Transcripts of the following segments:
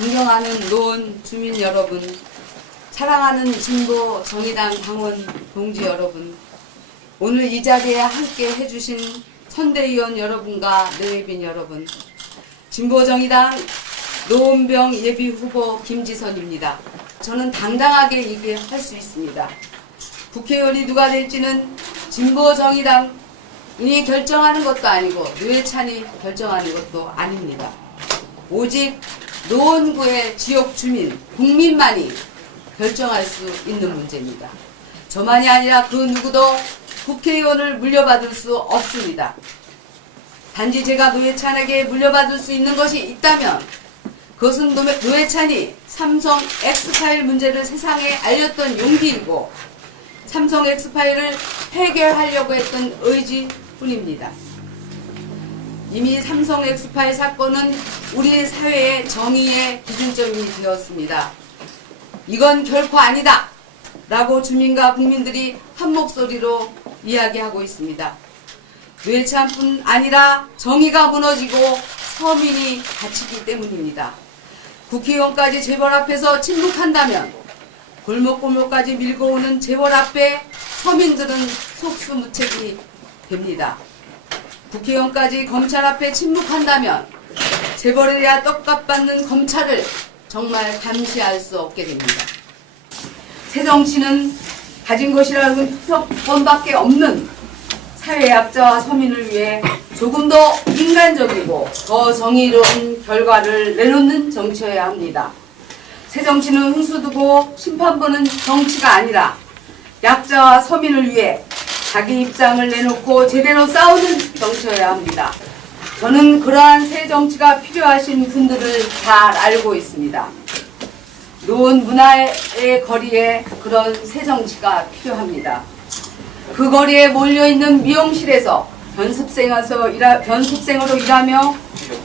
존경하는 노원 주민 여러분, 사랑하는 진보 정의당 당원 동지 여러분, 오늘 이 자리에 함께 해주신 선대위원 여러분과 내외빈 여러분, 진보 정의당 노원병 예비후보 김지선입니다. 저는 당당하게 얘기할 수 있습니다. 국회의원이 누가 될지는 진보 정의당이 결정하는 것도 아니고 노회찬이 결정하는 것도 아닙니다. 오직 노원구의 지역 주민, 국민만이 결정할 수 있는 문제입니다. 저만이 아니라 그 누구도 국회의원을 물려받을 수 없습니다. 단지 제가 노회찬에게 물려받을 수 있는 것이 있다면 그것은 노회찬이 삼성 엑스파일 문제를 세상에 알렸던 용기이고 삼성 엑스파일을 해결하려고 했던 의지뿐입니다. 이미 삼성 엑스파일 사건은 우리 사회의 정의의 기준점이 되었습니다. 이건 결코 아니다 라고 주민과 국민들이 한 목소리로 이야기하고 있습니다. 노회찬뿐 아니라 정의가 무너지고 서민이 다치기 때문입니다. 국회의원까지 재벌 앞에서 침묵한다면 골목골목까지 밀고 오는 재벌 앞에 서민들은 속수무책이 됩니다. 국회의원까지 검찰 앞에 침묵한다면 재벌에야 떡값 받는 검찰을 정말 감시할 수 없게 됩니다. 새정치는 가진 것이라는 투표권밖에 없는 사회 약자와 서민을 위해 조금 더 인간적이고 더 정의로운 결과를 내놓는 정치여야 합니다. 새정치는 훈수두고 심판보는 정치가 아니라 약자와 서민을 위해 자기 입장을 내놓고 제대로 싸우는 정치여야 합니다. 저는 그러한 새 정치가 필요하신 분들을 잘 알고 있습니다. 노원 문화의 거리에 그런 새 정치가 필요합니다. 그 거리에 몰려있는 미용실에서 변습생으로 일하며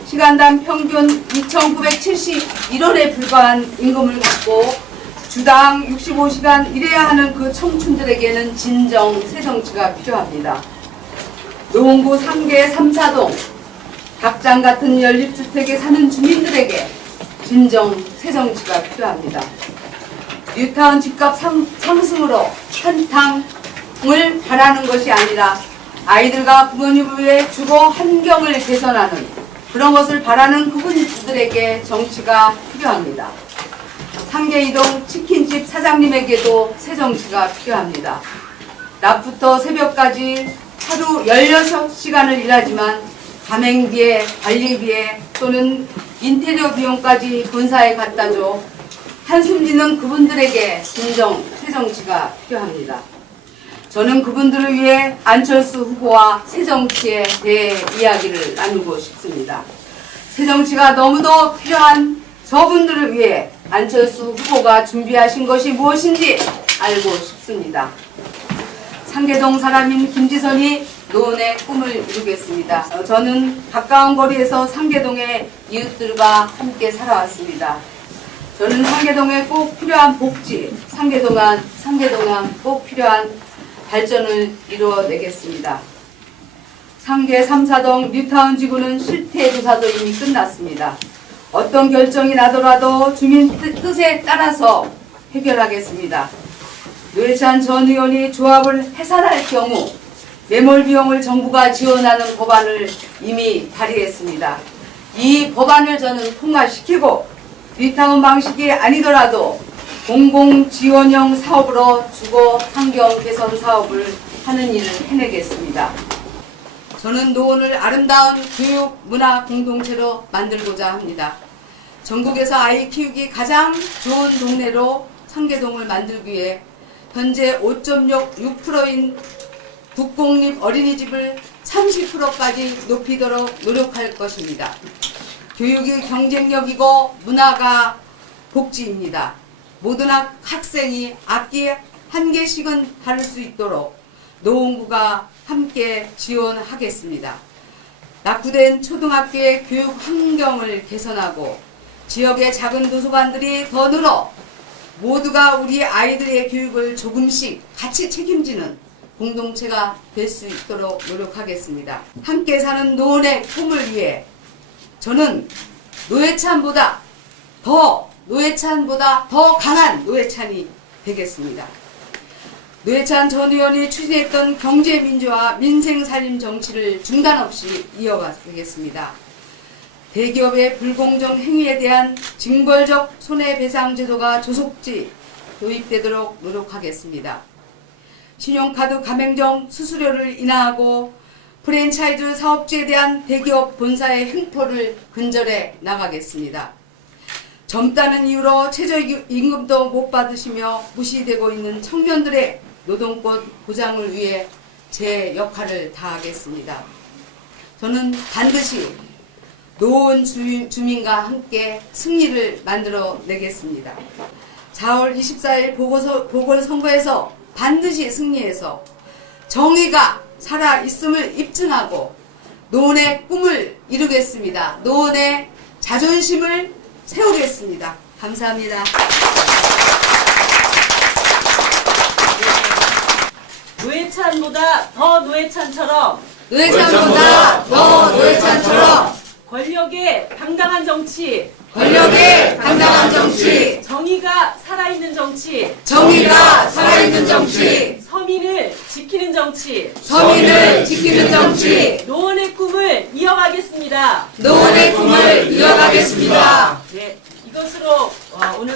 시간당 평균 2,971원에 불과한 임금을 받고 주당 65시간 일해야 하는 그 청춘들에게는 진정 새정치가 필요합니다. 노원구 3개 3사동 닭장 같은 연립주택에 사는 주민들에게 진정 새정치가 필요합니다. 뉴타운 집값 상승으로 한탕을 바라는 것이 아니라 아이들과 부모님을 위해 주거 환경을 개선하는 그런 것을 바라는 그분들에게 정치가 필요합니다. 상계이동 치킨집 사장님에게도 새 정치가 필요합니다. 낮부터 새벽까지 하루 16시간을 일하지만 가맹비에 관리비에 또는 인테리어 비용까지 본사에 갖다줘 한숨 지는 그분들에게 진정 새정치가 필요합니다. 저는 그분들을 위해 안철수 후보와 새정치에 대해 이야기를 나누고 싶습니다. 새정치가 너무도 필요한 저분들을 위해 안철수 후보가 준비하신 것이 무엇인지 알고 싶습니다. 상계동 사람인 김지선이 노원의 꿈을 이루겠습니다. 저는 가까운 거리에서 상계동의 이웃들과 함께 살아왔습니다. 저는 상계동에 꼭 필요한 복지, 상계동안 꼭 필요한 발전을 이루어내겠습니다. 상계 3사동 뉴타운 지구는 실태조사도 이미 끝났습니다. 어떤 결정이 나더라도 주민 뜻에 따라서 해결하겠습니다. 노회찬 전 의원이 조합을 해산할 경우 매몰 비용을 정부가 지원하는 법안을 이미 발의했습니다. 이 법안을 저는 통과시키고 뉴타운 방식이 아니더라도 공공지원형 사업으로 주거 환경 개선 사업을 하는 일을 해내겠습니다. 저는 노원을 아름다운 교육 문화 공동체로 만들고자 합니다. 전국에서 아이 키우기 가장 좋은 동네로 상계동을 만들기 위해 현재 5.6%인 국공립 어린이집을 30%까지 높이도록 노력할 것입니다. 교육이 경쟁력이고 문화가 복지입니다. 모든 학생이 악기 한 개씩은 다룰 수 있도록 노원구가 함께 지원하겠습니다. 낙후된 초등학교의 교육 환경을 개선하고 지역의 작은 도서관들이 더 늘어 모두가 우리 아이들의 교육을 조금씩 같이 책임지는 공동체가 될 수 있도록 노력하겠습니다. 함께 사는 노원의 꿈을 위해 저는 노회찬보다 더 노회찬보다 더 강한 노회찬이 되겠습니다. 노회찬 전 의원이 추진했던 경제민주화 민생살림 정치를 중단 없이 이어가겠습니다. 대기업의 불공정 행위에 대한 징벌적 손해배상 제도가 조속히 도입되도록 노력하겠습니다. 신용카드 가맹점 수수료를 인하하고 프랜차이즈 사업주에 대한 대기업 본사의 횡포를 근절해 나가겠습니다. 젊다는 이유로 최저임금도 못 받으시며 무시되고 있는 청년들의 노동권 보장을 위해 제 역할을 다하겠습니다. 저는 반드시 노원 주민과 함께 승리를 만들어내겠습니다. 4월 24일 보궐선거에서 반드시 승리해서 정의가 살아있음을 입증하고 노원의 꿈을 이루겠습니다. 노원의 자존심을 세우겠습니다. 감사합니다. 노회찬보다 더 노회찬처럼 노회찬보다 더 노회찬처럼 권력의 당당한 정치, 정의가 살아있는 정치, 서민을 지키는 정치, 노원의 꿈을 이어가겠습니다. 노원의 꿈을 이어가겠습니다. 네, 이것으로 오늘